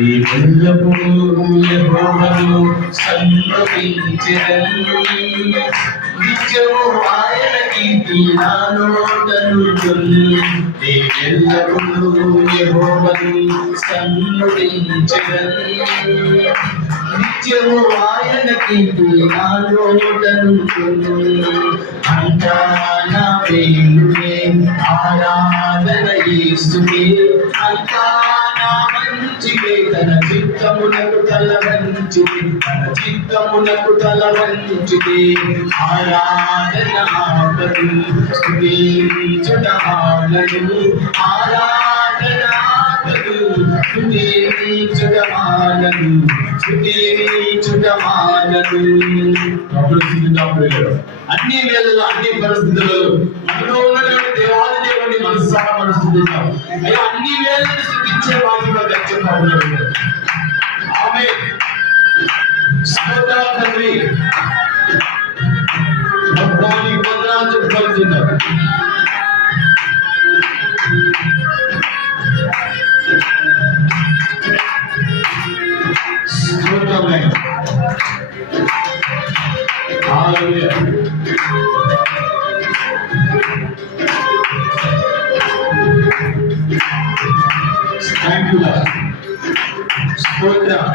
ఈ ఎల్లప్పుడూ యెహోవాను సన్నుతించెదను. నిత్యము ఆయన కీర్తి నా నోట నుండును. ఈ ఎల్లప్పుడూ యెహోవాను సన్నుతించెదను. నిత్యము ఆయన కీర్తి నా నోట నుండును. అంతా నా వేణువే ఆరాధన యేసువే. అంతా నా మంచివే. తన చిత్తమునకు తల వంచితే, తన చిత్తమునకు తల వంచితే ఆరాధన ఆపదు. స్తుతించుట మానదు. ఆరాధన ఆపదు. స్తుతించుట మానదు. స్తుతించుట మానదు. అన్ని వేళల్లో అన్ని పరిస్థితుల్లో మనలో ఉన్నటువంటి దేవాది దేవుని మనసారా మనం స్తుతిద్దాం. అయ్యా అన్ని వేళలను స్తుతించే భాగ్యంలో దయచేయండి. ఆమేన్. స్తోత్రం తండ్రి. ప్రభువానికి వందనాలు చెప్పుకుంటున్నాం. స్తోత్రం. హల్లెలూయా. Thank you Lord. స్తోత్రం.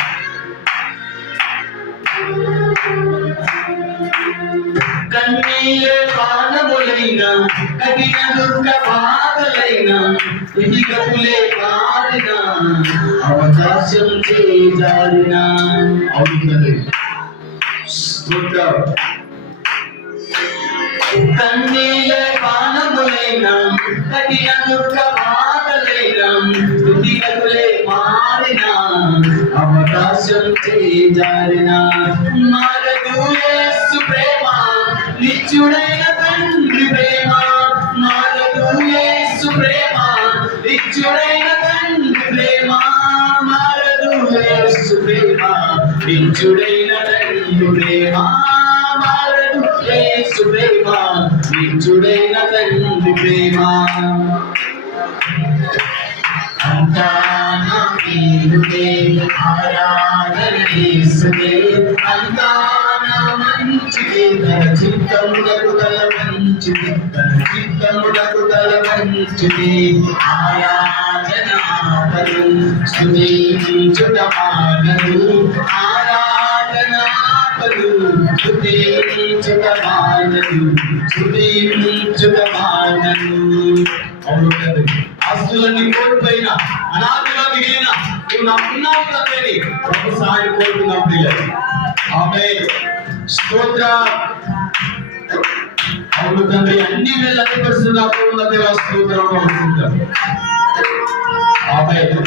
కన్నీలే పానములైన కఠిన దుఃఖ బాధలైన ఇదిగపులే మారిన అవకాశం చేజారిన. అవుతుంది. స్తోత్రం. కన్నీలే పానములైన కఠిన దుఃఖ బాధలైన ఇదిగపులే మారిన అవకాశం చేజారిన. మారదు యేసు ప్రేమ, నిత్యుడైన తండ్రి ప్రేమ. మారదు యేసు ప్రేమ, నిత్యుడైన తండ్రి ప్రేమ. మారదు యేసు ప్రేమ, నిత్యుడైన తండ్రి ప్రేమ. మారదు యేసు ప్రేమ, నిత్యుడైన తండ్రి ప్రేమ. అంతా నా మీరుకే ఆరాధన యేసువే. అంతా నా మంచికే. తన చిత్తమునకు తల వంచితే, తన చిత్తమునకు తల వంచితే ఆరాధన ఆపదు. స్తుతించుట మానదు. ఆరాధన ఆపదు. స్తుతించుట మానదు. స్తుతించుట మానదు. అవును కదా. ఆస్తులన్నీ కోల్పోయిన, అనాథగా మిగిలిన నువ్వు నా ఉన్నావు తండ్రి ఒకసారి కోరుకున్నప్పుడు. ఆమేన్. స్తోత్రం. అవును తండ్రి. అన్ని వేళ అన్ని పరిస్థితుల్లో అప్పుడు దేవా స్తోత్రం. ఆమేన్.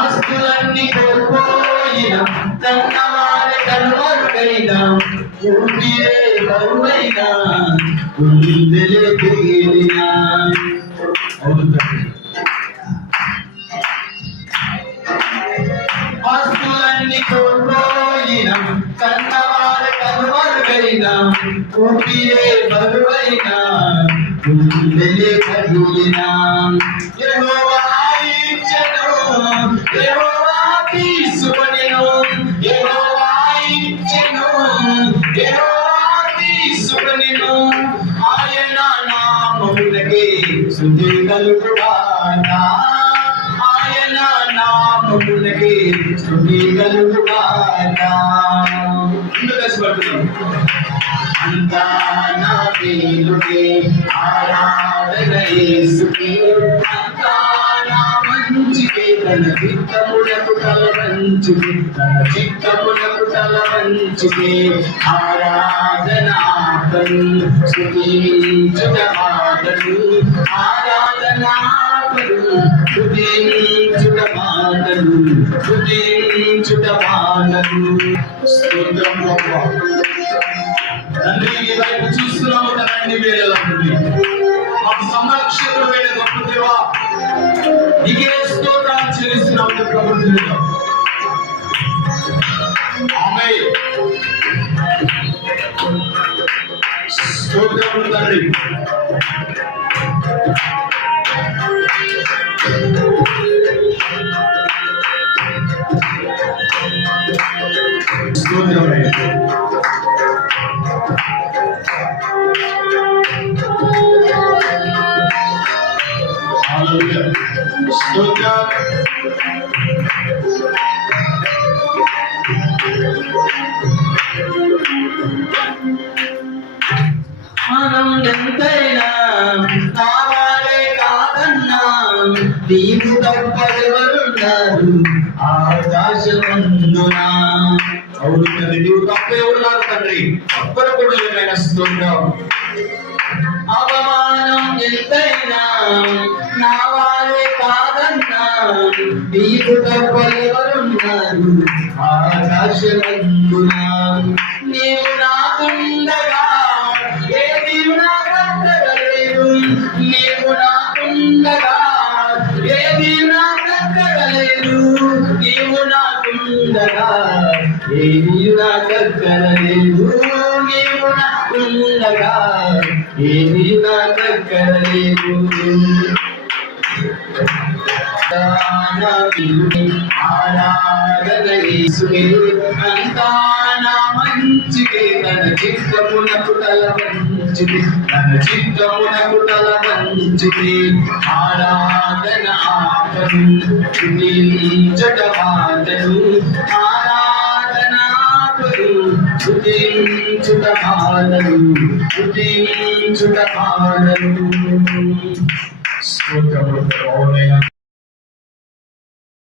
ఆస్తులన్నీ కోల్పోయిన, తన్నవారి కనుమరుగైన, ఊపిరే బరువైన, గుండెలే పేలిన. ఆస్తులన్నీ కోల్పోయిన, తన్నవారి కనుమరుగైన, ఊపిరే బరువైన, గుండెలే పేలిన. యెహోవా ఇచ్చెను, యెహోవా తీసుకొనెను. యెహోవా ఇచ్చెను, యెహోవా తీసుకొనెను. ఆయన నామమునకే స్తుతి కలుగుగాక. ఆయన నామమునకే స్తుతి కలుగుగాక. ఎందుకు కష్టపడుతున్నాం? అంతా నా మేలుకే ఆరాధన యేసుకే. అంతా నా మంచికే. తన చిత్తమునకు తల వంచితే, తన చిత్తమునకు తల వంచితే ఆరాధన ఆపదు. స్తుతించుట మానదు. ఆరాధన ఆపదు. స్తుతించుట మానదు. స్తుతించుట మానదు. స్తోత్రం ప్రభువా. తండ్రి నీ వైపు చూస్తున్నాము. తన అన్ని వేళలా మాకు సంరక్షకుడు గొప్ప నీకే స్తోత్రాలు చెల్లిస్తున్నాము ప్రభుత్వం. ఆమేన్. స్తోత్రములు తండ్రి. స్తోత్రములు. హల్లెలూయా. స్తోత్రం. మనం ఎంతైనా కావాలే కాదన్నా నీవు తప్పెవరున్నారు ఆకాశమందున. అవును తండ్రి, నీవు తప్పే ఉన్నారు తండ్రి. అప్పటికప్పుడు ఏమైనా స్తోత్రం. అవమానం ఎంతైనా నా వారే కాదన్నా నీవు తప్పెవరున్నారు ఆకాశమందున. నీవు నాకుండగా ఏది నాకక్కరలేదు, నీవు నాకుండగా ఏది నాకక్కరలేదు, నీవు నాకుండగా ఏది నాకక్కరలేదు, నీవు నాకుండగా ఏది నాకక్కరలేదు. ఆరాధన యేసుకే అంతా నా మంచికే, తన చిత్తమునకు తల వంచితే, తన చిత్తమునకు తల వంచితే. ఆరాధన ఆపను స్తుతించుట మాటను, ఆరాధన ఆపను స్తుతించుట మాటను, స్తుతించుట మాటను. స్తోత్రములు.